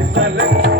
Excelente.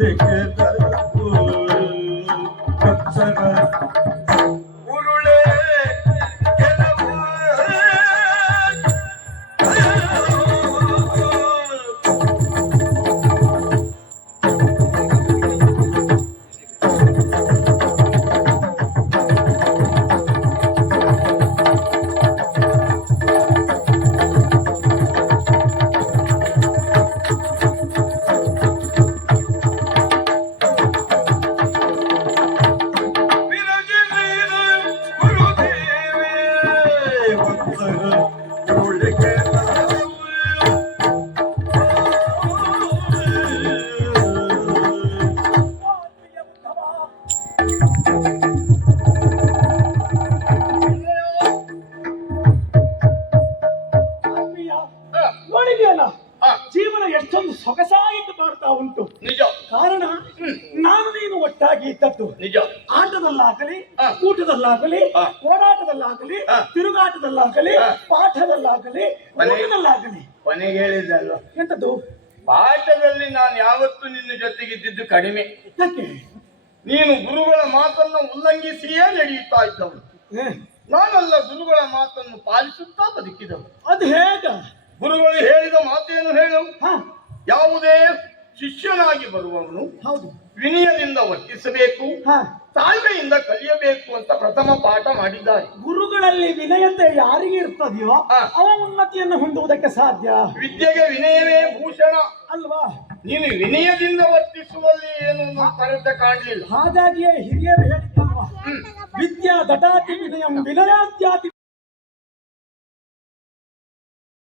ಉರುಳಿಗೆ ತಪ್ಪು ವತ್ಸರ ಜೀವನ ಎಷ್ಟೊಂದು ಸೊಗಸಾಗಿ ಮಾಡ್ತಾ ಉಂಟು. ನಿಜ. ಕಾರಣ ನಾನು ನೀನು ಒಟ್ಟಾಗಿ ಇದ್ದದ್ದು. ನಿಜ. ಆಟದಲ್ಲಾಗಲಿ. ಊಟದಲ್ಲಾಗಲಿ ಆ. ತಿರುಗಾಟದಲ್ಲಾಗಲಿ. ಪಾಠದಲ್ಲಾಗಲಿ ಮನೆ- ಊಟದಲ್ಲಾಗಲಿ ಕೊನೆಗೆ ಹೇಳಿದ್ದಲ್ವ? ಎಂತದ್ದು? ಪಾಠದಲ್ಲಿ ನಾನು ಯಾವತ್ತೂ ನಿನ್ನ ಜೊತೆಗಿದ್ದಿದ್ದು ಕಡಿಮೆ. ಯಾಕೆ? ನೀನು ಗುರುಗಳ ಮಾತನ್ನ ಉಲ್ಲಂಘಿಸಿಯೇ ನಡೆಯುತ್ತಾ ಇದ್ದವನು ನಾನಲ್ಲ ಗುರುಗಳ ಮಾತನ್ನು ಪಾಲಿಸುತ್ತಾ ಬದುಕಿದವು. ಅದು ಹೇಗ? ಗುರುಗಳು ಹೇಳಿದ ಮಾತೇನು ಹೇಳು? ಯಾವುದೇ ಶಿಷ್ಯನಾಗಿ ಬರುವವನು ಹೌದು. ವಿನಯದಿಂದ ವರ್ತಿಸಬೇಕು ತಾಳ್ಮೆಯಿಂದ ಕಲಿಯಬೇಕು ಅಂತ ಪ್ರಥಮ ಪಾಠ ಮಾಡಿದ್ದಾರೆ. ಗುರುಗಳಲ್ಲಿ ವಿನಯತೆ ಯಾರಿಗೆ ಇರ್ತದೆಯೋ. ಅವ ಉನ್ನತಿಯನ್ನು ಹೊಂದುವುದಕ್ಕೆ ಸಾಧ್ಯ. ವಿದ್ಯೆಗೆ ವಿನಯವೇ ಭೂಷಣ. ಅಲ್ವಾ? ನೀನು ವಿನಯದಿಂದ ವರ್ತಿಸುವಲ್ಲಿ ಏನು ಅರ್ಥ ಕಾಣಲಿಲ್ಲ. ಹಾಗಾಗಿಯೇ ಹಿರಿಯರು ಹೇಳಿದ್ದಲ್ವಾ? ವಿದ್ಯಾ ದಟಾತಿ ವಿನಯಂ ವಿನಯಾತ್ಯಾತಿ